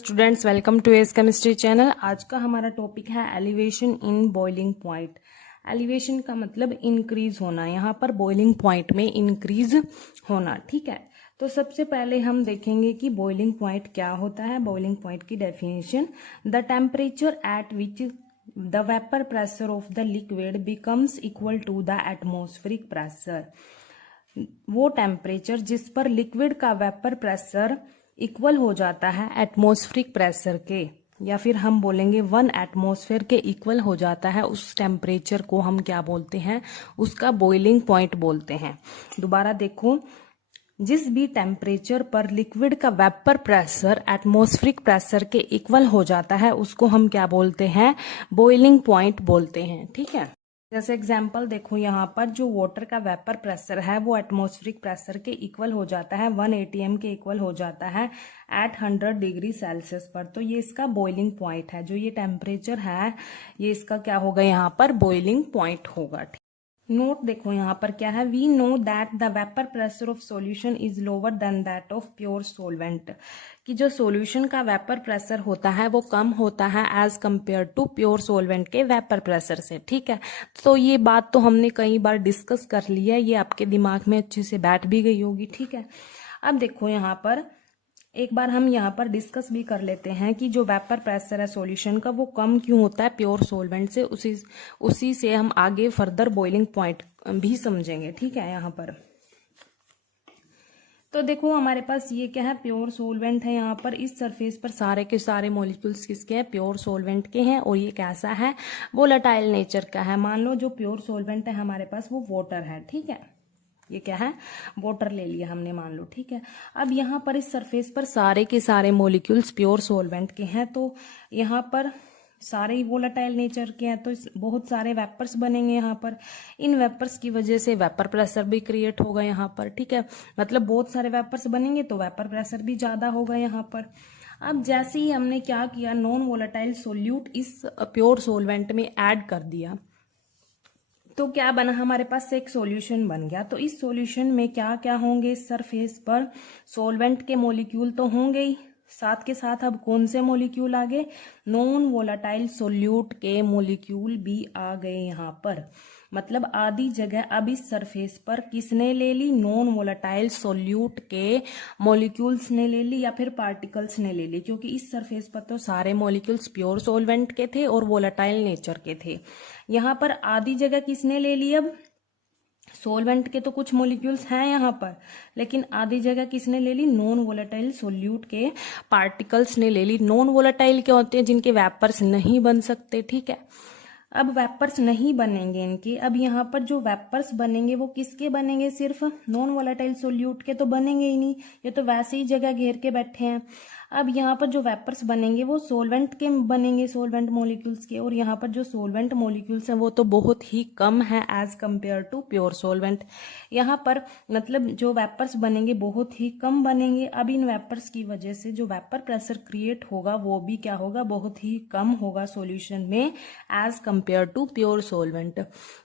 Students, welcome to S chemistry channel. आज का हमारा टॉपिक है elevation in boiling point. Elevation का मतलब इंक्रीज होना, यहाँ पर बॉइलिंग पॉइंट में इंक्रीज होना। ठीक है, तो सबसे पहले हम देखेंगे कि बॉइलिंग पॉइंट क्या होता है। बॉइलिंग पॉइंट की definition: the temperature at which the vapour pressure of the liquid becomes equal to the atmospheric pressure. वो टेम्परेचर जिस पर लिक्विड का वेपर प्रेशर इक्वल हो जाता है एटमॉस्फेरिक प्रेशर के, या फिर हम बोलेंगे 1 एटमॉस्फेयर के इक्वल हो जाता है, उस टेम्परेचर को हम क्या बोलते हैं? उसका बॉइलिंग पॉइंट बोलते हैं। दोबारा देखो, जिस भी टेम्परेचर पर लिक्विड का वेपर प्रेशर एटमॉस्फेरिक प्रेशर के इक्वल हो जाता है उसको हम क्या बोलते हैं? बॉइलिंग पॉइंट बोलते हैं। ठीक है, जैसे एग्जाम्पल देखो, यहाँ पर जो वाटर का वेपर प्रेशर है वो एटमॉस्फेरिक प्रेशर के इक्वल हो जाता है, 1 atm के इक्वल हो जाता है एट 100 डिग्री सेल्सियस पर। तो ये इसका बॉइलिंग पॉइंट है। जो ये टेम्परेचर है ये इसका क्या होगा? यहाँ पर बॉइलिंग पॉइंट होगा। नोट देखो यहाँ पर क्या है, we know that the vapour pressure of solution is lower than that of pure solvent. कि जो सॉल्यूशन का वेपर प्रेशर होता है वो कम होता है as compare to pure solvent के वेपर प्रेशर से। ठीक है, तो ये बात तो हमने कई बार डिस्कस कर ली है, ये आपके दिमाग में अच्छे से बैठ भी गई होगी। ठीक है, अब देखो यहाँ पर एक बार हम यहाँ पर डिस्कस भी कर लेते हैं कि जो वेपर प्रेशर है सॉल्यूशन का वो कम क्यों होता है प्योर सॉल्वेंट से। उसी से हम आगे फर्दर बॉइलिंग पॉइंट भी समझेंगे। ठीक है, यहाँ पर तो देखो हमारे पास ये क्या है, प्योर सॉल्वेंट है। यहाँ पर इस सरफेस पर सारे के सारे मॉलिक्यूल्स किसके हैं? प्योर सॉल्वेंट के हैं। और ये कैसा है? वोलेटाइल नेचर का है। मान लो जो प्योर सॉल्वेंट है हमारे पास वो वाटर है। ठीक है, ये क्या है? वाटर ले लिया हमने, मान लो। ठीक है, अब यहाँ पर इस सरफेस पर सारे के सारे मॉलिक्यूल्स प्योर सॉल्वेंट के हैं, तो यहाँ पर सारे ही वोलेटाइल नेचर के हैं, तो बहुत सारे वेपर्स बनेंगे यहाँ पर। इन वेपर्स की वजह से वेपर प्रेशर भी क्रिएट होगा यहाँ पर। ठीक है, मतलब बहुत सारे वेपर्स बनेंगे तो वेपर प्रेशर भी ज्यादा होगा यहाँ पर। अब जैसे ही हमने क्या किया, नॉन वोलेटाइल सोल्यूट इस प्योर सॉल्वेंट में ऐड कर दिया, तो क्या बना? हमारे पास एक सॉल्यूशन बन गया। तो इस सॉल्यूशन में क्या क्या होंगे? इस सरफेस पर सॉल्वेंट के मॉलिक्यूल तो होंगे ही, साथ के साथ अब कौन से मॉलिक्यूल आ गए? नॉन वोलेटाइल सोल्यूट के मॉलिक्यूल भी आ गए यहाँ पर। मतलब आधी जगह अब इस सरफेस पर किसने ले ली? नॉन वोलेटाइल सोल्यूट के मॉलिक्यूल्स ने ले ली या फिर पार्टिकल्स ने ले ली, क्योंकि इस सरफेस पर तो सारे मॉलिक्यूल्स प्योर सॉल्वेंट के थे और वोलेटाइल नेचर के थे। यहाँ पर आधी जगह किसने ले ली? अब सोलवेंट के तो कुछ मॉलिक्यूल्स हैं यहाँ पर, लेकिन आधी जगह किसने ले ली? नॉन वोलेटाइल सोल्यूट के पार्टिकल्स ने ले ली। नॉन वोलेटाइल क्या होते हैं? जिनके वेपर्स नहीं बन सकते। ठीक है, अब वेपर्स नहीं बनेंगे इनके। अब यहाँ पर जो वेपर्स बनेंगे वो किसके बनेंगे? सिर्फ नॉन वोलेटाइल सोल्यूट के तो बनेंगे ही नहीं, ये तो वैसे ही जगह घेर के बैठे हैं। अब यहाँ पर जो वेपर्स बनेंगे वो सोलवेंट के बनेंगे, सोलवेंट मॉलिक्यूल्स के। और यहाँ पर जो सोलवेंट मॉलिक्यूल्स हैं वो तो बहुत ही कम है as compare to pure solvent. यहाँ पर मतलब जो वेपर्स बनेंगे बहुत ही कम बनेंगे। अब इन वेपर्स की वजह से जो वेपर प्रेशर क्रिएट होगा वो भी क्या होगा? बहुत ही कम होगा सॉल्यूशन में as compare to pure solvent.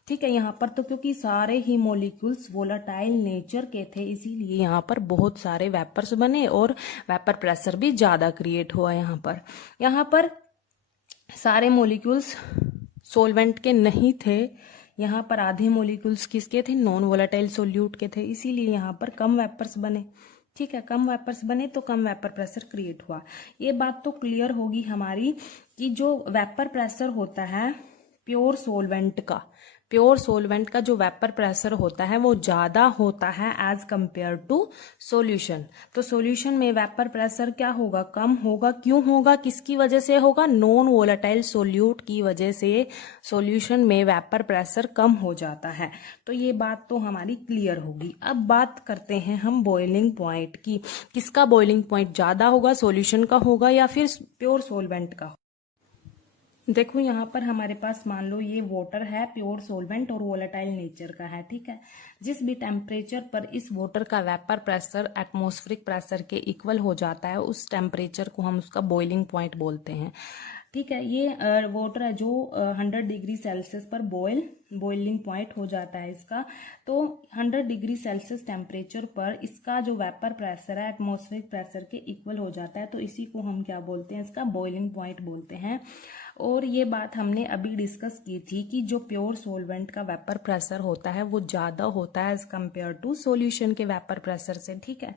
ठीक है, यहाँ पर तो क्योंकि सारे ही मॉलिक्यूल्स वोलेटाइल नेचर के थे इसीलिए यहाँ पर बहुत सारे वेपर्स बने और वेपर प्रेशर भी ज्यादा क्रिएट हुआ। यहाँ पर सारे मॉलिक्यूल्स सोलवेंट के नहीं थे। यहाँ पर आधे मॉलिक्यूल्स किसके थे? नॉन वोलेटाइल सोल्यूट के थे, इसीलिए यहाँ पर कम वेपर्स बने। ठीक है, कम वेपर्स बने तो कम वेपर प्रेशर क्रिएट हुआ। ये बात तो क्लियर होगी हमारी कि जो वेपर प्रेशर होता है प्योर सोलवेंट का जो वेपर प्रेशर होता है वो ज्यादा होता है एज कंपेयर टू सॉल्यूशन। तो सॉल्यूशन में वेपर प्रेशर क्या होगा? कम होगा। क्यों होगा? किसकी वजह से होगा? नॉन वोलेटाइल सोल्यूट की वजह से सॉल्यूशन में वेपर प्रेशर कम हो जाता है। तो ये बात तो हमारी क्लियर होगी। अब बात करते हैं हम बॉइलिंग पॉइंट की। किसका बॉइलिंग पॉइंट ज्यादा होगा? सॉल्यूशन का होगा या फिर प्योर सॉल्वेंट का? देखो यहाँ पर हमारे पास मान लो ये वाटर है, प्योर सोलवेंट और वोलेटाइल नेचर का है। ठीक है, जिस भी टेम्परेचर पर इस वाटर का वेपर प्रेशर एटमॉस्फेरिक प्रेशर के इक्वल हो जाता है उस टेम्परेचर को हम उसका बॉइलिंग पॉइंट बोलते हैं। ठीक है, ये वाटर है जो 100 डिग्री सेल्सियस पर बॉयल बॉइलिंग पॉइंट हो जाता है इसका। तो 100 डिग्री सेल्सियस टेम्परेचर पर इसका जो वेपर प्रेशर है एटमॉस्फेरिक प्रेशर के इक्वल हो जाता है। तो इसी को हम क्या बोलते हैं, इसका बॉइलिंग पॉइंट बोलते हैं। और ये बात हमने अभी डिस्कस की थी कि जो प्योर सोलवेंट का वेपर प्रेशर होता है वो ज़्यादा होता है एज कम्पेयर टू सॉल्यूशन के वेपर प्रेशर से। ठीक है,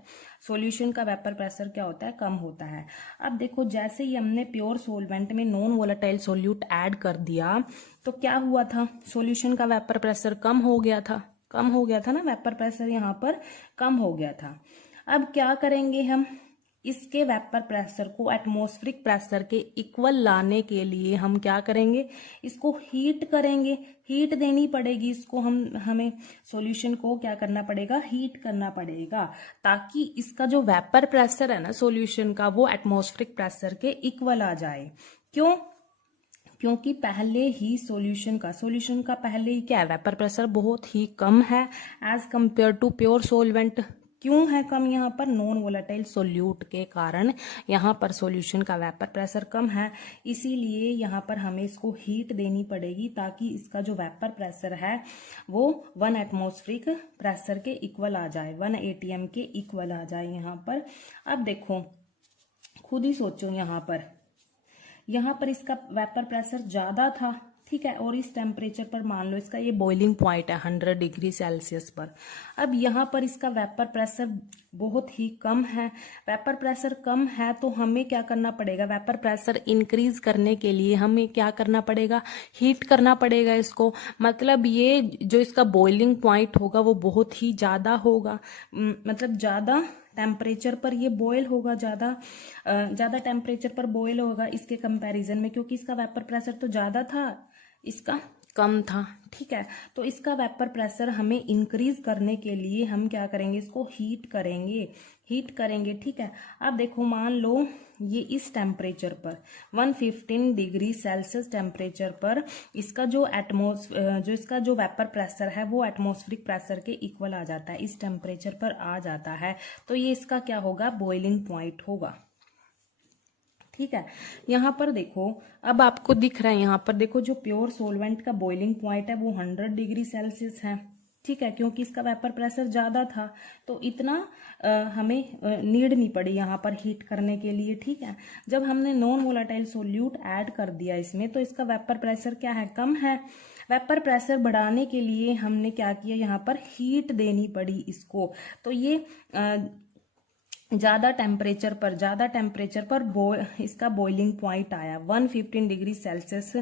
सॉल्यूशन का वेपर प्रेशर क्या होता है, कम होता है। अब देखो जैसे ही हमने प्योर सोलवेंट में नॉन वोलेटाइल सोल्यूट ऐड कर दिया तो क्या हुआ था, सॉल्यूशन का वेपर प्रेशर कम हो गया था, ना वेपर प्रेशर यहाँ पर कम हो गया था। अब क्या करेंगे हम, इसके वेपर प्रेशर को एटमॉस्फेरिक प्रेशर के इक्वल लाने के लिए हम क्या करेंगे, इसको हीट करेंगे। हीट देनी पड़ेगी इसको, हमें सॉल्यूशन को क्या करना पड़ेगा, हीट करना पड़ेगा, ताकि इसका जो वेपर प्रेशर है ना सॉल्यूशन का वो एटमॉस्फेरिक प्रेशर के इक्वल आ जाए। क्यों, क्योंकि पहले ही सॉल्यूशन का पहले ही क्या है, वेपर प्रेशर बहुत ही कम है as compare to pure solvent. क्यों है कम, यहाँ पर नॉन वोलेटाइल सोल्यूट के कारण यहाँ पर सॉल्यूशन का वेपर प्रेशर कम है, इसीलिए यहाँ पर हमें इसको हीट देनी पड़ेगी ताकि इसका जो वेपर प्रेशर है वो 1 एटमॉस्फेरिक प्रेशर के इक्वल आ जाए, 1 ATM के इक्वल आ जाए यहाँ पर। अब देखो खुद ही सोचो, यहाँ पर इसका वेपर प्रेशर ज़्यादा था, ठीक है, और इस टेम्परेचर पर मान लो इसका ये बॉइलिंग पॉइंट है 100 डिग्री सेल्सियस पर। अब यहाँ पर इसका वेपर प्रेशर बहुत ही कम है। वेपर प्रेशर कम है तो हमें क्या करना पड़ेगा, वेपर प्रेशर इंक्रीज करने के लिए हमें क्या करना पड़ेगा, हीट करना पड़ेगा इसको। मतलब ये जो इसका बॉइलिंग पॉइंट होगा वो बहुत ही ज़्यादा होगा, मतलब ज़्यादा टेम्परेचर पर ये बॉयल होगा, ज़्यादा टेम्परेचर पर बॉयल होगा इसके कंपैरिजन में, क्योंकि इसका वेपर प्रेशर तो ज़्यादा था, इसका कम था। ठीक है, तो इसका वेपर प्रेशर हमें इंक्रीज करने के लिए हम क्या करेंगे, इसको हीट करेंगे। ठीक है, अब देखो मान लो ये इस टेम्परेचर पर 115 डिग्री सेल्सियस टेम्परेचर पर इसका जो वेपर प्रेशर है वो एटमॉस्फेरिक प्रेशर के इक्वल आ जाता है, इस टेम्परेचर पर आ जाता है। तो ये इसका क्या होगा, बॉइलिंग पॉइंट होगा। ठीक है, यहाँ पर देखो, अब आपको दिख रहा है, यहाँ पर देखो जो प्योर सोलवेंट का बॉइलिंग पॉइंट है वो 100 डिग्री सेल्सियस है। ठीक है, क्योंकि इसका वेपर प्रेशर ज़्यादा था तो इतना हमें नीड नहीं पड़ी यहाँ पर हीट करने के लिए। ठीक है, जब हमने नॉन वोलेटाइल सोल्यूट ऐड कर दिया इसमें तो इसका वेपर प्रेशर क्या है, कम है। वेपर प्रेशर बढ़ाने के लिए हमने क्या किया, यहाँ पर हीट देनी पड़ी इसको। तो ये ज़्यादा टेम्परेचर पर इसका बॉइलिंग पॉइंट आया 115 डिग्री सेल्सियस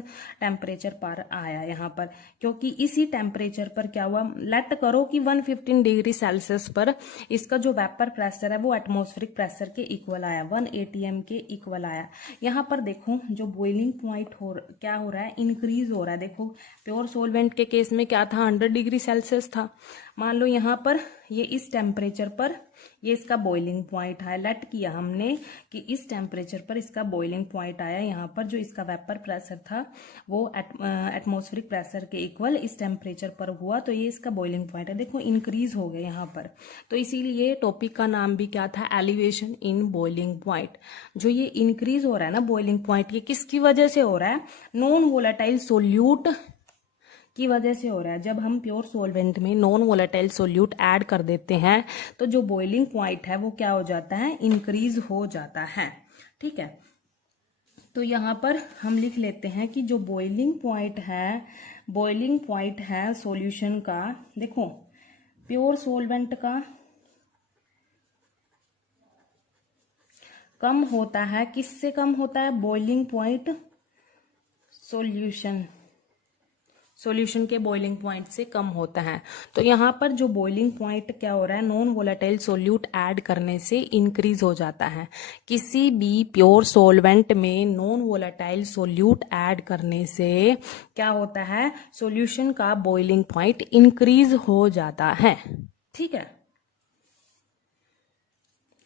टेम्परेचर पर आया यहाँ पर, क्योंकि इसी टेम्परेचर पर क्या हुआ, लेट करो कि 115 डिग्री सेल्सियस पर इसका जो वेपर प्रेशर है वो एटमॉस्फेरिक प्रेशर के इक्वल आया, 1 ATM के इक्वल आया। यहाँ पर देखो जो बॉइलिंग पॉइंट क्या हो रहा है, इंक्रीज हो रहा है। देखो प्योर सोलवेंट के केस में क्या था, 100 डिग्री सेल्सियस था, मान लो यहाँ पर ये इस टेम्परेचर पर ये इसका बॉइलिंग पॉइंट हाईलाइट किया हमने कि इस टेम्परेचर पर इसका बॉइलिंग पॉइंट आया। यहाँ पर जो इसका वेपर प्रेशर था वो एटमॉस्फेरिक प्रेशर के इक्वल इस टेम्परेचर पर हुआ, तो ये इसका बॉइलिंग पॉइंट है। देखो इंक्रीज हो गया यहाँ पर, तो इसीलिए टॉपिक का नाम भी क्या था, एलिवेशन इन बॉइलिंग पॉइंट। जो ये इंक्रीज हो रहा है ना बॉइलिंग पॉइंट, ये किसकी वजह से हो रहा है, नॉन वोलेटाइल सोल्यूट की वजह से हो रहा है। जब हम प्योर सॉल्वेंट में नॉन वोलेटाइल सोल्यूट ऐड कर देते हैं तो जो बॉइलिंग पॉइंट है वो क्या हो जाता है, इंक्रीज हो जाता है। ठीक है, तो यहाँ पर हम लिख लेते हैं कि जो बॉइलिंग पॉइंट है सॉल्यूशन का, देखो प्योर सॉल्वेंट का कम होता है, किससे कम होता है, बॉइलिंग पॉइंट सॉल्यूशन के बॉइलिंग पॉइंट से कम होता है। तो यहाँ पर जो बॉइलिंग पॉइंट क्या हो रहा है, नॉन वोलेटाइल सोल्यूट ऐड करने से इंक्रीज हो जाता है। किसी भी प्योर सॉल्वेंट में नॉन वोलेटाइल सोल्यूट ऐड करने से क्या होता है, सॉल्यूशन का बॉइलिंग पॉइंट इंक्रीज हो जाता है। ठीक है,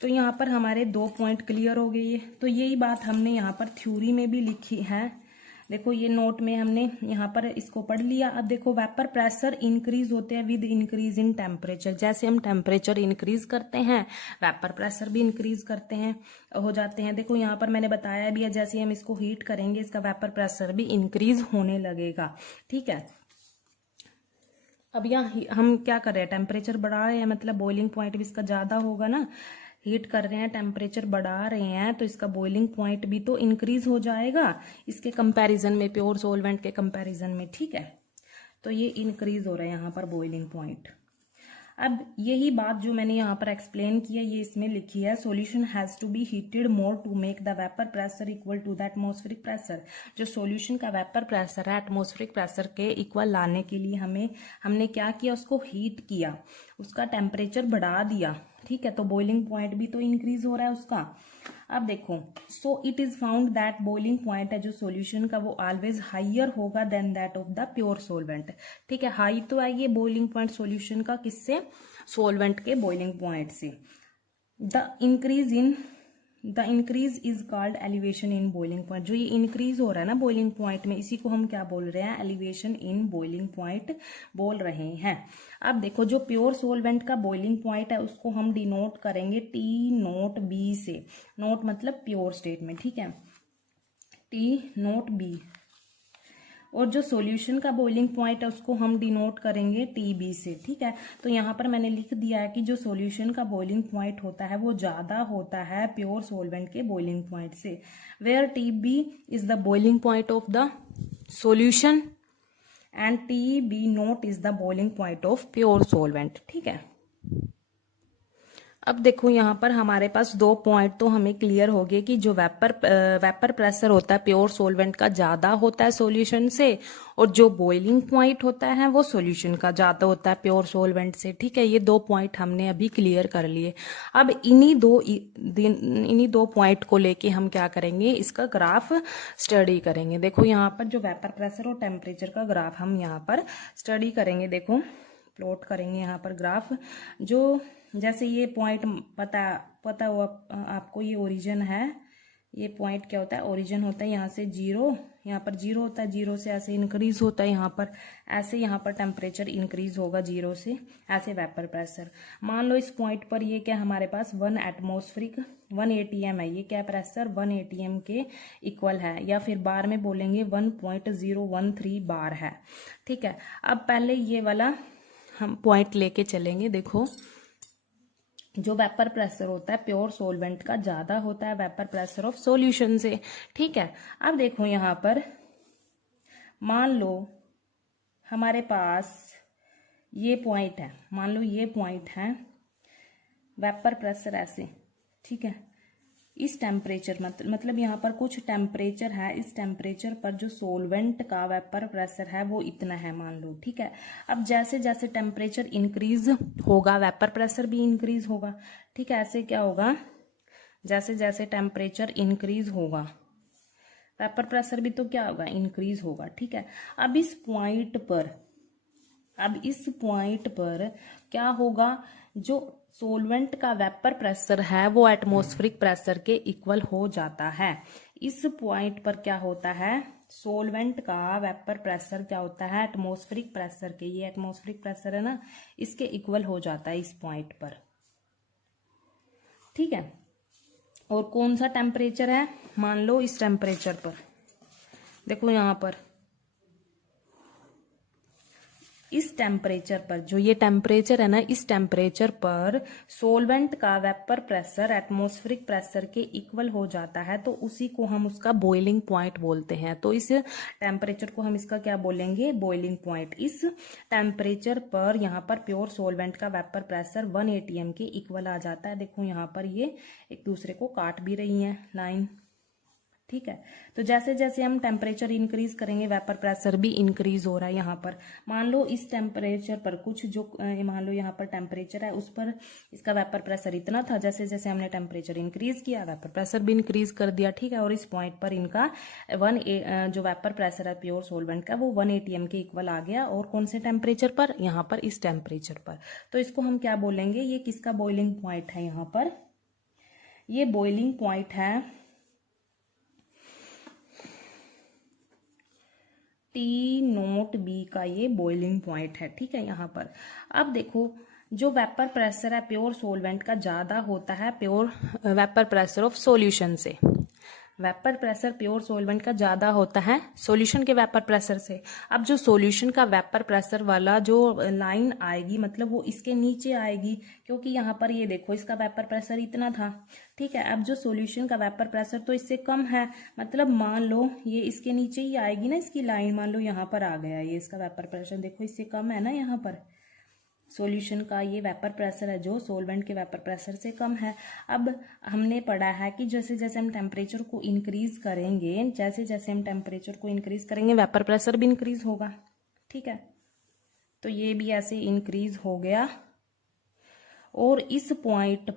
तो यहाँ पर हमारे 2 पॉइंट क्लियर हो गए। तो यही बात हमने यहाँ पर थ्योरी में भी लिखी है। देखो ये नोट में हमने यहाँ पर इसको पढ़ लिया। अब देखो वेपर प्रेशर इंक्रीज होते हैं विद इंक्रीज इन टेम्परेचर। जैसे हम टेम्परेचर इंक्रीज करते हैं वेपर प्रेशर भी इंक्रीज हो जाते हैं। देखो यहाँ पर मैंने बताया भी है, जैसे हम इसको हीट करेंगे इसका वेपर प्रेशर भी इंक्रीज होने लगेगा। ठीक है, अब यहाँ हम क्या कर रहे हैं, टेम्परेचर बढ़ा रहे हैं, मतलब बॉइलिंग पॉइंट भी इसका ज़्यादा होगा ना। हीट कर रहे हैं, टेम्परेचर बढ़ा रहे हैं, तो इसका बॉइलिंग पॉइंट भी तो इंक्रीज हो जाएगा इसके कंपैरिजन में, प्योर सोलवेंट के कंपैरिजन में। ठीक है, तो ये इंक्रीज हो रहा है यहाँ पर बॉइलिंग पॉइंट। अब यही बात जो मैंने यहाँ पर एक्सप्लेन किया ये इसमें लिखी है, solution has to be heated more to make the vapour pressure equal to the atmospheric pressure. जो सॉल्यूशन का वेपर प्रेशर है एटमॉस्फेरिक प्रेशर के इक्वल लाने के लिए हमने क्या किया, उसको हीट किया, उसका टेम्परेचर बढ़ा दिया। ठीक है, तो बॉइलिंग पॉइंट भी तो इंक्रीज हो रहा है उसका। अब देखो, so it is found that boiling point है जो सॉल्यूशन का वो ऑलवेज हाइयर होगा then that of the pure solvent. ठीक है, हाई तो है ये बॉइलिंग पॉइंट सॉल्यूशन का, किससे, सोलवेंट के बॉइलिंग पॉइंट से। The increase is called elevation in boiling point. जो ये इंक्रीज हो रहा है ना बॉइलिंग पॉइंट में, इसी को हम क्या बोल रहे हैं, एलिवेशन इन बॉइलिंग पॉइंट बोल रहे हैं। अब देखो, जो प्योर सोलवेंट का बॉइलिंग पॉइंट है उसको हम डिनोट करेंगे टी नोट बी से। नोट मतलब प्योर स्टेट में, ठीक है, टी नोट बी। और जो सॉल्यूशन का बॉइलिंग पॉइंट है उसको हम डिनोट करेंगे टी बी से। ठीक है, तो यहाँ पर मैंने लिख दिया है कि जो सॉल्यूशन का बॉइलिंग पॉइंट होता है वो ज़्यादा होता है प्योर सोलवेंट के बॉइलिंग पॉइंट से, where T B is the boiling point of the solution and T B nought is the boiling point of pure solvent. ठीक है, अब देखो यहाँ पर हमारे पास दो पॉइंट तो हमें क्लियर हो गए कि जो वेपर प्रेशर होता है प्योर सोलवेंट का ज़्यादा होता है सॉल्यूशन से, और जो बॉइलिंग पॉइंट होता है वो सॉल्यूशन का ज़्यादा होता है प्योर सोलवेंट से। ठीक है, ये दो पॉइंट हमने अभी क्लियर कर लिए। अब इन्हीं दो पॉइंट को लेके हम क्या करेंगे, इसका ग्राफ स्टडी करेंगे। देखो यहाँ पर जो वेपर प्रेशर और टेम्परेचर का ग्राफ हम यहाँ पर स्टडी करेंगे। देखो, प्लॉट करेंगे यहाँ पर ग्राफ। जो जैसे ये पॉइंट पता हुआ आपको, ये ओरिजिन है, ये पॉइंट क्या होता है, ओरिजिन होता है यहाँ से जीरो, यहाँ पर जीरो होता है, जीरो से ऐसे इंक्रीज होता है यहाँ पर, ऐसे यहाँ पर टेम्परेचर इंक्रीज होगा जीरो से, ऐसे वेपर प्रेशर। मान लो इस पॉइंट पर ये क्या हमारे पास 1 एटमॉस्फेरिक 1 atm है, ये क्या प्रेशर 1 atm के इक्वल है, या फिर बार में बोलेंगे 1.013 बार है। ठीक है, अब पहले ये वाला हम पॉइंट लेके चलेंगे। देखो, जो वेपर प्रेशर होता है प्योर सोलवेंट का ज़्यादा होता है वेपर प्रेशर ऑफ सॉल्यूशन से। ठीक है, अब देखो यहाँ पर मान लो हमारे पास ये पॉइंट है, मान लो ये पॉइंट है, वेपर प्रेशर ऐसे। ठीक है, इस टेम्परेचर मतलब यहाँ पर कुछ टेम्परेचर है, इस टेम्परेचर पर जो सोलवेंट का वेपर प्रेशर है वो इतना है मान लो। ठीक है, अब जैसे जैसे टेम्परेचर इंक्रीज होगा वेपर प्रेशर भी इंक्रीज होगा। ठीक है, ऐसे क्या होगा, जैसे जैसे टेम्परेचर इंक्रीज होगा वेपर प्रेशर भी तो क्या होगा, इंक्रीज होगा। ठीक है, अब इस पॉइंट पर क्या होगा, जो सोलवेंट का वेपर प्रेशर है वो एटमॉस्फेरिक प्रेशर के इक्वल हो जाता है। इस पॉइंट पर क्या होता है, सोलवेंट का वेपर प्रेशर क्या होता है, एटमॉस्फेरिक प्रेशर के, ये एटमॉस्फेरिक प्रेशर है ना, इसके इक्वल हो जाता है इस पॉइंट पर। ठीक है, और कौन सा टेम्परेचर है, मान लो इस टेम्परेचर पर, देखो यहाँ पर इस टेम्परेचर पर, जो ये टेम्परेचर है ना, इस टेम्परेचर पर सोलवेंट का वेपर प्रेशर एटमॉस्फेरिक प्रेशर के इक्वल हो जाता है, तो उसी को हम उसका बॉइलिंग पॉइंट बोलते हैं। तो इस टेम्परेचर को हम इसका क्या बोलेंगे, बॉइलिंग पॉइंट। इस टेम्परेचर पर यहाँ पर प्योर सोलवेंट का वेपर प्रेशर 1 atm के इक्वल आ जाता है। देखो यहाँ पर ये एक दूसरे को काट भी रही हैं लाइन। ठीक है, तो जैसे जैसे हम टेम्परेचर इंक्रीज करेंगे वेपर प्रेशर भी इंक्रीज हो रहा है। यहाँ पर मान लो इस टेम्परेचर पर कुछ जो मान लो यहाँ पर टेम्परेचर है उस पर इसका वेपर प्रेशर इतना था, जैसे जैसे हमने टेम्परेचर इंक्रीज किया वेपर प्रेशर भी इंक्रीज कर दिया। ठीक है, और इस पॉइंट पर इनका जो वेपर प्रेशर है प्योर सोलवेंट का वो 1 atm के इक्वल आ गया। और कौन से टेम्परेचर पर, यहाँ पर इस टेम्परेचर पर। तो इसको हम क्या बोलेंगे, ये किसका बॉइलिंग पॉइंट है, यहाँ पर ये बॉइलिंग पॉइंट है टी नोट बी का, ये बॉइलिंग पॉइंट है। ठीक है, यहाँ पर अब देखो, जो वेपर प्रेशर है प्योर सोलवेंट का ज़्यादा होता है pure vapour pressure of solution से। वेपर प्रेशर प्योर सॉल्वेंट का ज़्यादा होता है सॉल्यूशन के वेपर प्रेशर से। अब जो सॉल्यूशन का वेपर प्रेशर वाला जो लाइन आएगी मतलब वो इसके नीचे आएगी, क्योंकि यहाँ पर ये देखो इसका वेपर प्रेशर इतना था, ठीक है। अब जो सॉल्यूशन का वेपर प्रेशर तो इससे कम है, मतलब मान लो ये इसके नीचे ही आएगी ना इसकी लाइन, मान लो यहाँ पर आ गया ये इसका वेपर प्रेशर, देखो इससे कम है ना यहाँ पर। सॉल्यूशन का ये वेपर प्रेशर है जो सॉल्वेंट के वेपर प्रेशर से कम है। अब हमने पढ़ा है कि जैसे जैसे हम टेम्परेचर को इंक्रीज करेंगे, जैसे जैसे हम टेम्परेचर को इंक्रीज करेंगे वेपर प्रेशर भी इंक्रीज होगा, ठीक है। तो ये भी ऐसे इंक्रीज हो गया। और इस पॉइंट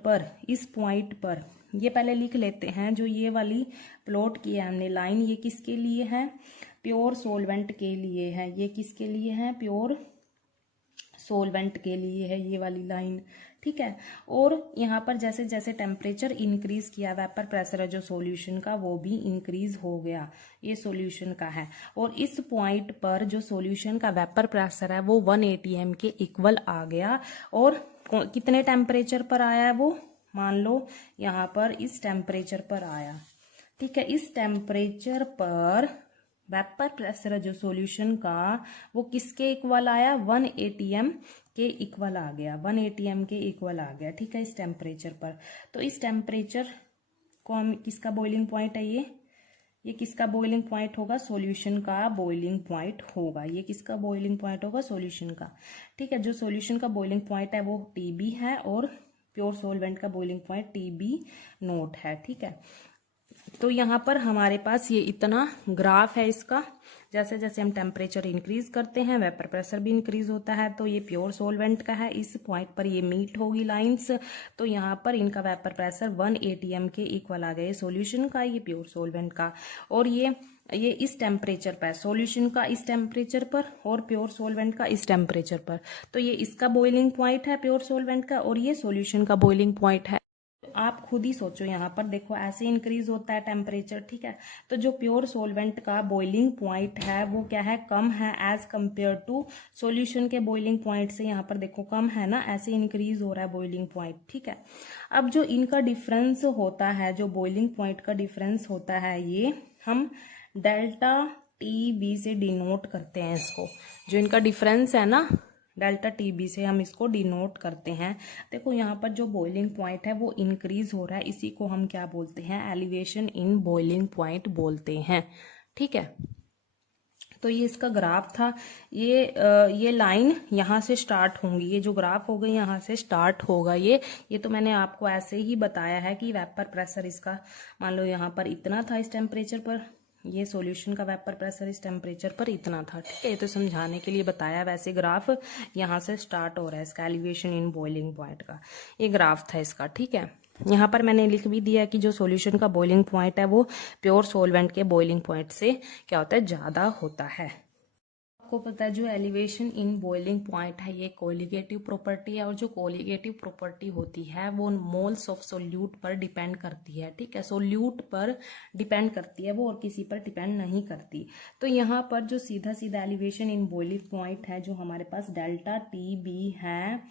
पर ये पहले लिख लेते हैं, जो ये वाली प्लॉट की है हमने लाइन, ये किसके लिए है? प्योर सॉल्वेंट के लिए है। ये किसके लिए है? प्योर सॉल्वेंट के लिए है ये वाली लाइन, ठीक है। और यहाँ पर जैसे जैसे टेम्परेचर इंक्रीज किया, वेपर प्रेशर है जो सॉल्यूशन का वो भी इंक्रीज हो गया, ये सॉल्यूशन का है। और इस पॉइंट पर जो सॉल्यूशन का वेपर प्रेशर है वो 1 atm के इक्वल आ गया। और कितने टेम्परेचर पर आया है वो? मान लो यहाँ पर इस टेम्परेचर पर आया, ठीक है। इस टेम्परेचर पर वेपर प्रेशर जो सॉल्यूशन का वो किसके इक्वल आया? 1 atm के इक्वल आ गया, 1 atm के इक्वल आ गया, ठीक है, इस टेम्परेचर पर। तो इस टेम्परेचर को हम किसका बॉइलिंग पॉइंट है? ये किसका बॉइलिंग पॉइंट होगा? सॉल्यूशन का बॉइलिंग पॉइंट होगा। ये किसका बॉइलिंग पॉइंट होगा? सॉल्यूशन का, ठीक है। जो सॉल्यूशन का बॉइलिंग पॉइंट है वो TB है और प्योर सॉल्वेंट का बॉइलिंग पॉइंट TB0 है, ठीक है। तो यहाँ पर हमारे पास ये इतना ग्राफ है इसका, जैसे जैसे हम टेम्परेचर इंक्रीज करते हैं वेपर प्रेशर भी इंक्रीज होता है। तो ये प्योर सॉल्वेंट का है, इस पॉइंट पर ये मीट होगी लाइंस, तो यहाँ पर इनका वेपर प्रेशर 1 atm के इक्वल आ गए सॉल्यूशन का, ये प्योर सॉल्वेंट का। और ये इस टेम्परेचर पर, सॉल्यूशन का इस टेम्परेचर पर और प्योर सॉल्वेंट का इस टेम्परेचर पर। तो ये इसका बॉइलिंग पॉइंट है प्योर सॉल्वेंट का और ये सॉल्यूशन का बॉइलिंग पॉइंट है। आप खुद ही सोचो, यहाँ पर देखो ऐसे इंक्रीज होता है टेम्परेचर, ठीक है। तो जो प्योर सॉल्वेंट का बॉइलिंग पॉइंट है वो क्या है? कम है एज कंपेयर टू सॉल्यूशन के बॉइलिंग पॉइंट से। यहाँ पर देखो कम है ना, ऐसे इंक्रीज हो रहा है बॉइलिंग पॉइंट, ठीक है। अब जो इनका डिफरेंस होता है, जो बॉइलिंग पॉइंट का डिफरेंस होता है, ये हम डेल्टा TB से डिनोट करते हैं इसको। जो इनका डिफरेंस है ना डेल्टा TB से हम इसको डिनोट करते हैं। देखो यहाँ पर जो बॉइलिंग पॉइंट है वो इंक्रीज हो रहा है, इसी को हम क्या बोलते हैं? एलिवेशन इन बॉइलिंग पॉइंट बोलते हैं, ठीक है। तो ये इसका ग्राफ था। ये लाइन यहाँ से स्टार्ट होंगी, ये जो ग्राफ हो गई यहाँ से स्टार्ट होगा। ये तो मैंने आपको ऐसे ही बताया है कि वेपर प्रेशर इसका मान लो यहाँ पर इतना था इस टेम्परेचर पर, ये सॉल्यूशन का वेपर प्रेशर इस टेम्परेचर पर इतना था, ठीक है। ये तो समझाने के लिए बताया। वैसे ग्राफ यहाँ से स्टार्ट हो रहा है इसका एलिवेशन इन बॉइलिंग पॉइंट का, ये ग्राफ था इसका, ठीक है। यहाँ पर मैंने लिख भी दिया कि जो सॉल्यूशन का बॉइलिंग पॉइंट है वो प्योर सॉल्वेंट के बॉइलिंग पॉइंट से क्या होता है? ज़्यादा होता है। आपको पता है जो एलिवेशन इन बॉइलिंग पॉइंट है ये कोलिगेटिव प्रॉपर्टी है, और जो कोलिगेटिव प्रॉपर्टी होती है वो मोल्स ऑफ सोल्यूट पर डिपेंड करती है, ठीक है। सोल्यूट पर डिपेंड करती है वो, और किसी पर डिपेंड नहीं करती। तो यहाँ पर जो सीधा सीधा एलिवेशन इन बॉइलिंग पॉइंट है जो हमारे पास डेल्टा TB है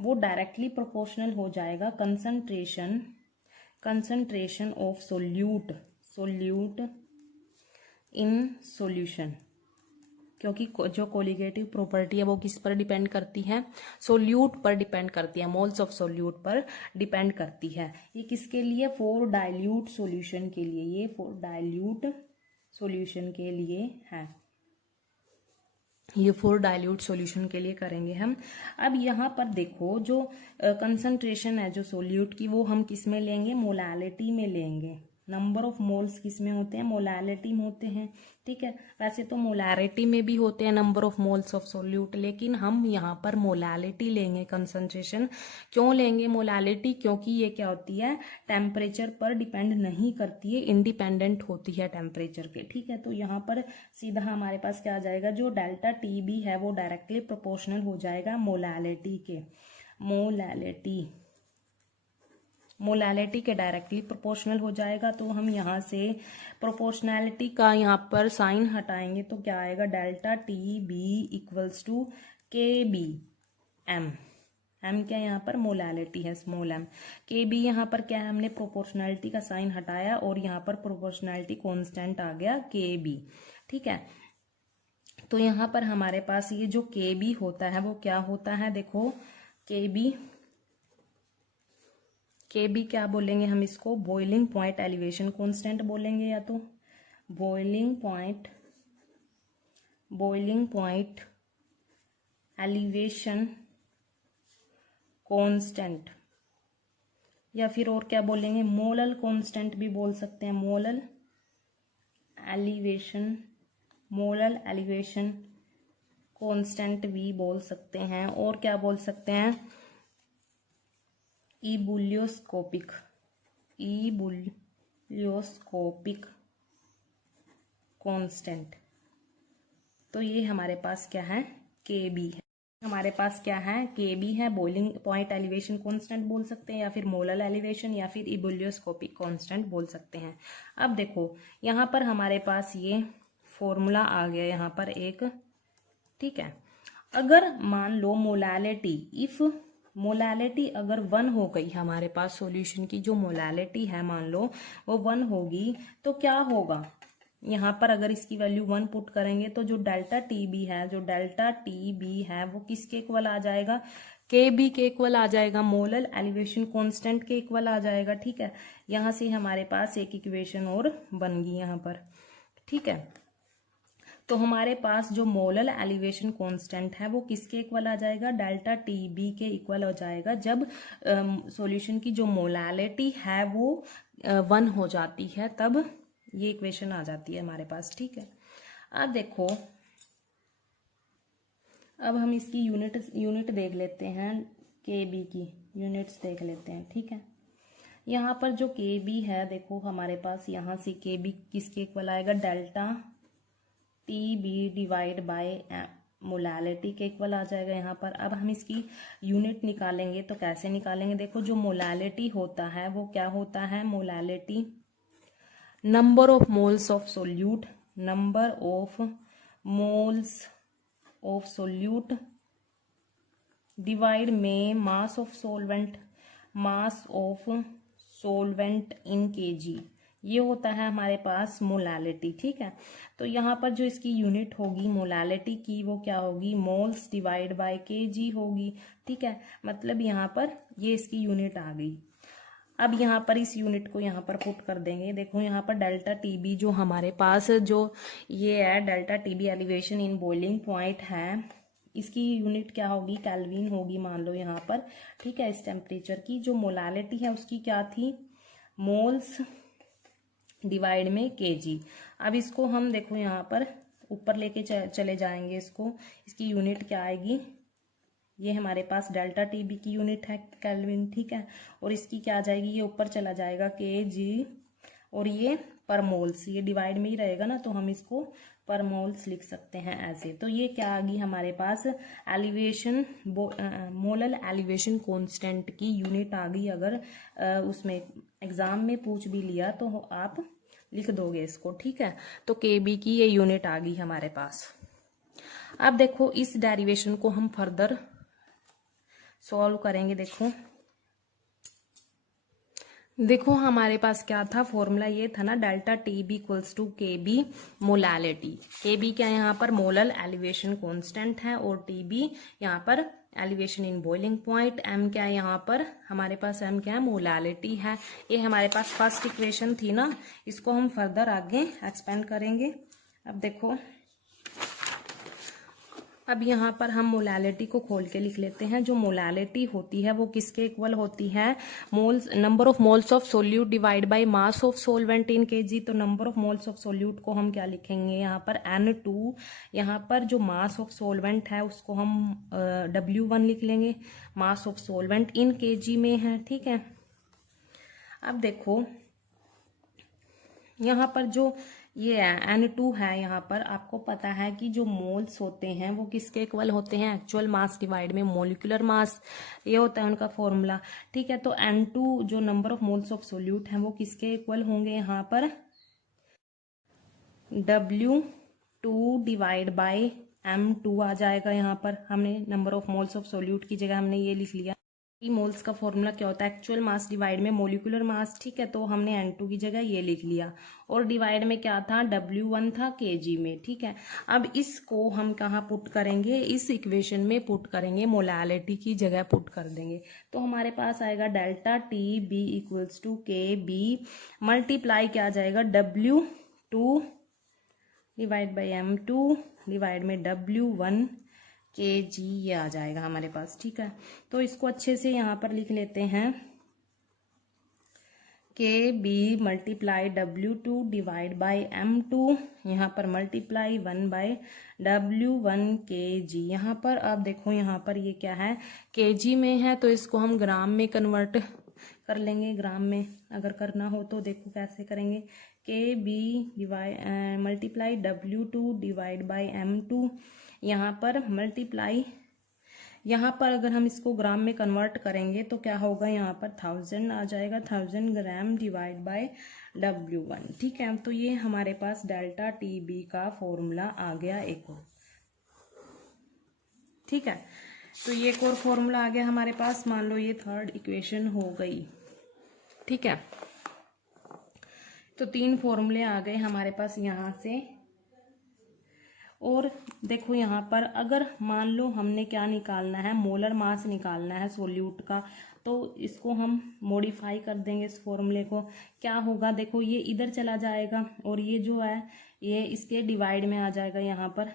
वो डायरेक्टली प्रोपोर्शनल हो जाएगा concentration of solute in solution, क्योंकि जो कोलिगेटिव प्रॉपर्टी है वो किस पर डिपेंड करती है? सोल्यूट पर डिपेंड करती है, मोल्स ऑफ सोल्यूट पर डिपेंड करती है। ये किसके लिए? फॉर डाइल्यूट सॉल्यूशन के लिए, ये फॉर डाइल्यूट सॉल्यूशन के लिए है, ये फॉर डाइल्यूट सॉल्यूशन के लिए करेंगे हम। अब यहाँ पर देखो जो कंसंट्रेशन है जो सोल्यूट की वो हम किस में लेंगे? मोलालिटी में लेंगे। नंबर ऑफ मोल्स किस में होते हैं? मोलालिटी में होते हैं, ठीक है। वैसे तो मोलारिटी में भी होते हैं number of moles of solute, लेकिन हम यहाँ पर मोलालिटी लेंगे। कंसंट्रेशन क्यों लेंगे मोलालिटी? क्योंकि ये क्या होती है? टेम्परेचर पर डिपेंड नहीं करती है, इंडिपेंडेंट होती है टेम्परेचर के, ठीक है। तो यहाँ पर सीधा हमारे पास क्या आ जाएगा? जो डेल्टा TB है वो डायरेक्टली प्रोपोर्शनल हो जाएगा मोलालिटी के, मोलालिटी के डायरेक्टली प्रोपोर्शनल हो जाएगा। तो हम यहाँ से प्रोपोर्शनैलिटी का यहाँ पर साइन हटाएंगे तो क्या आएगा? Delta TB equals to KBM, M क्या यहाँ पर मोलैलिटी है, स्मॉल एम। के बी यहाँ पर क्या है, हमने प्रोपोर्शनैलिटी का साइन हटाया और यहाँ पर प्रोपोर्शनैलिटी कांस्टेंट आ गया के बी। ठीक है, तो यहाँ पर हमारे पास ये जो के बी होता है वो क्या होता है, देखो के बी क्या बोलेंगे हम इसको, बॉइलिंग पॉइंट एलिवेशन कांस्टेंट बोलेंगे, या तो बॉइलिंग पॉइंट एलिवेशन कांस्टेंट, या फिर और क्या बोलेंगे, मोलल कांस्टेंट भी बोल सकते हैं, मोलल एलिवेशन कांस्टेंट भी बोल सकते हैं। और क्या बोल सकते हैं, इबुलियोस्कोपिक कांस्टेंट। तो ये हमारे पास क्या है, के बी है। हमारे पास क्या है, के बी है, बॉइलिंग पॉइंट एलिवेशन कांस्टेंट बोल सकते हैं, या फिर मोलल एलिवेशन, या फिर इबुलियोस्कोपिक कांस्टेंट बोल सकते हैं। अब देखो यहाँ पर हमारे पास ये फॉर्मूला आ गया यहाँ पर एक। ठीक है, अगर मान लो मोलैलिटी, इफ मोलैलिटी अगर 1 हो गई हमारे पास, सॉल्यूशन की जो मोलैलिटी है मान लो वो 1 होगी, तो क्या होगा, यहाँ पर अगर इसकी वैल्यू 1 पुट करेंगे तो जो डेल्टा टी बी है वो किसके इक्वल आ जाएगा, के बी के इक्वल आ जाएगा, मोलल एलिवेशन कांस्टेंट के इक्वल आ जाएगा। ठीक है, यहाँ से हमारे पास एक इक्वेशन और बन गई यहाँ पर। ठीक है, तो हमारे पास जो मोलल एलिवेशन कांस्टेंट है वो किसके इक्वल आ जाएगा, डेल्टा टी बी के इक्वल हो जाएगा, जब सॉल्यूशन की जो मोलैलिटी है वो 1 हो जाती है, तब ये इक्वेशन आ जाती है हमारे पास। ठीक है, अब देखो, अब हम इसकी यूनिट देख लेते हैं, के बी की यूनिट्स देख लेते हैं। ठीक है, यहाँ पर जो के बी है, देखो हमारे पास यहाँ से के बी किसके इक्वल आएगा, delta T B divide by molality के इक्वल आ जाएगा यहाँ पर। अब हम इसकी यूनिट निकालेंगे, तो कैसे निकालेंगे, देखो जो मोलैलिटी होता है वो क्या होता है, molality number of moles of solute, number of moles of solute divide में mass of solvent in KG, ये होता है हमारे पास मोलैलिटी। ठीक है, तो यहाँ पर जो इसकी यूनिट होगी मोलैलिटी की वो क्या होगी, मोल्स डिवाइड बाय केजी होगी। ठीक है, मतलब यहाँ पर ये इसकी यूनिट आ गई। अब यहाँ पर इस यूनिट को यहाँ पर पुट कर देंगे, देखो यहाँ पर डेल्टा टी बी जो हमारे पास जो ये है, delta T B elevation in boiling point है, इसकी यूनिट क्या होगी, केल्विन होगी मान लो यहाँ पर। ठीक है, इस टेम्परेचर की जो मोलैलिटी है उसकी क्या थी, मोल्स डिवाइड में केजी। अब इसको हम देखो यहाँ पर ऊपर लेके चले जाएंगे इसको, इसकी यूनिट क्या आएगी, ये हमारे पास डेल्टा टी बी की यूनिट है केल्विन। ठीक है, और इसकी क्या आ जाएगी, ये ऊपर चला जाएगा के जी, और ये पर मोल्स, ये डिवाइड में ही रहेगा ना, तो हम इसको पर मोल्स लिख सकते हैं ऐसे। तो ये क्या आ गई हमारे पास, एलिवेशन मोलल एलिवेशन कांस्टेंट की यूनिट आ गई। अगर उसमें एग्जाम में पूछ भी लिया तो आप लिख दोगे इसको। ठीक है, तो के बी की ये यूनिट आ गई हमारे पास। अब देखो इस डेरिवेशन को हम फर्दर सॉल्व करेंगे। देखो हमारे पास क्या था, फॉर्मूला ये था ना, delta T B equals to K B molality. K B क्या यहाँ पर मोलल एलिवेशन कांस्टेंट है, और टी बी यहाँ पर elevation in boiling point, M क्या है यहाँ पर हमारे पास, एम क्या है मोलैलिटी है। ये हमारे पास फर्स्ट इक्वेशन थी ना, इसको हम फर्दर आगे एक्सपेंड करेंगे। अब देखो, अब यहाँ पर हम मोलैलिटी को खोल के लिख लेते हैं। जो मोलैलिटी होती है वो किसके इक्वल होती है, moles, number of moles of solute divide by mass of solvent in KG. तो number of moles of solute को हम क्या लिखेंगे यहाँ पर, N2। यहाँ पर जो मास ऑफ सोलवेंट है उसको हम W1 लिख लेंगे, मास ऑफ सोलवेंट इन केजी में है। ठीक है, अब देखो यहाँ पर जो ये N2 है, यहाँ पर आपको पता है कि जो मोल्स होते हैं वो किसके इक्वल होते हैं, एक्चुअल मास डिवाइड में मॉलिक्यूलर मास, ये होता है उनका फॉर्मूला। ठीक है, तो N2 जो number of moles of solute हैं वो किसके इक्वल होंगे यहाँ पर, W2 डिवाइड बाय m2 आ जाएगा। यहाँ पर हमने number of moles of solute की जगह हमने ये लिख लिया। मोल्स का फॉर्मूला क्या होता है, एक्चुअल मास डिवाइड में मोलिकुलर मास, ठीक है। तो हमने N2 की जगह ये लिख लिया और डिवाइड में क्या था, W1 था kg में, ठीक है। अब इसको हम कहाँ पुट करेंगे, इस इक्वेशन में पुट करेंगे, मोलैलिटी की जगह पुट कर देंगे। तो हमारे पास आएगा delta T B equals to K B multiply क्या आ जाएगा, W2 divide by M2 divide में W1 kg, ये आ जाएगा हमारे पास, ठीक है। तो इसको अच्छे से यहाँ पर लिख लेते हैं, के B multiply W2 divide by M2, यहाँ पर मल्टीप्लाई 1 बाई W1 kg। यहाँ पर आप देखो, यहाँ पर ये क्या है, kg में है, तो इसको हम ग्राम में कन्वर्ट कर लेंगे। ग्राम में अगर करना हो तो देखो कैसे करेंगे, K B divide multiply W2 divide by M2, यहाँ पर मल्टीप्लाई, यहाँ पर अगर हम इसको ग्राम में कन्वर्ट करेंगे तो क्या होगा, यहाँ पर 1000 आ जाएगा, 1000 ग्राम डिवाइड बाय W1, ठीक है। तो ये हमारे पास डेल्टा टी बी का फॉर्मूला आ गया एक और, ठीक है। तो ये एक और फॉर्मूला आ गया हमारे पास, मान लो ये थर्ड इक्वेशन हो गई, ठीक है। तो 3 फॉर्मूले आ गए हमारे पास यहाँ से। और देखो यहाँ पर अगर मान लो हमने क्या निकालना है, मोलर मास निकालना है सोल्यूट का, तो इसको हम मॉडिफाई कर देंगे इस फॉर्मूले को। क्या होगा, देखो ये इधर चला जाएगा और ये जो है ये इसके डिवाइड में आ जाएगा यहाँ पर,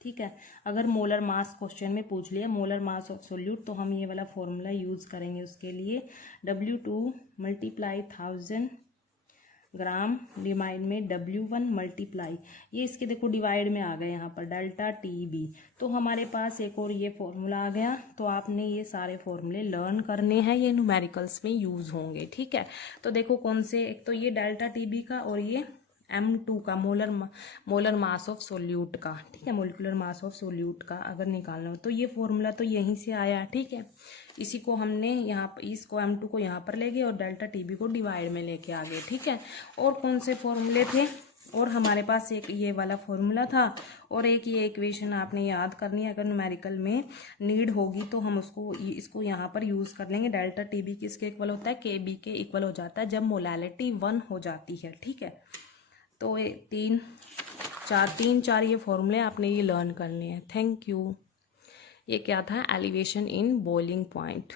ठीक है। अगर मोलर मास क्वेश्चन में पूछ लिया मोलर मास ऑफ सोल्यूट, तो हम ये वाला फॉर्मूला यूज करेंगे उसके लिए, W2 मल्टीप्लाई 1000 ग्राम डिवाइड में W1 मल्टीप्लाई, ये इसके देखो डिवाइड में आ गए यहाँ पर डेल्टा टी बी। तो हमारे पास एक और ये फॉर्मूला आ गया। तो आपने ये सारे फॉर्मूले लर्न करने हैं, ये न्यूमेरिकल्स में यूज होंगे, ठीक है। तो देखो कौन से, एक तो ये डेल्टा टी बी का और ये M2 का मोलर मास ऑफ सोल्यूट का, ठीक है, मोलिकुलर मास ऑफ सोल्यूट का अगर निकालना हो तो ये फॉर्मूला तो यहीं से आया, ठीक है। इसी को हमने यहाँ पर, इसको M2 को यहाँ पर ले गए और डेल्टा टीबी को डिवाइड में लेके आ गए, ठीक है। और कौन से फॉर्मूले थे, और हमारे पास एक ये वाला फॉर्मूला था और एक ये इक्वेशन आपने याद करनी है, अगर न्यूमेरिकल में नीड होगी तो हम इसको यहाँ पर यूज कर लेंगे। डेल्टा टीबी किसके इक्वल होता है, के बी के इक्वल हो जाता है जब मोलैलिटी 1 हो जाती है, ठीक है। तो ये तीन चार ये फॉर्मूले आपने ये लर्न करने हैं। Thank you. ये क्या था, एलिवेशन इन बॉइलिंग पॉइंट।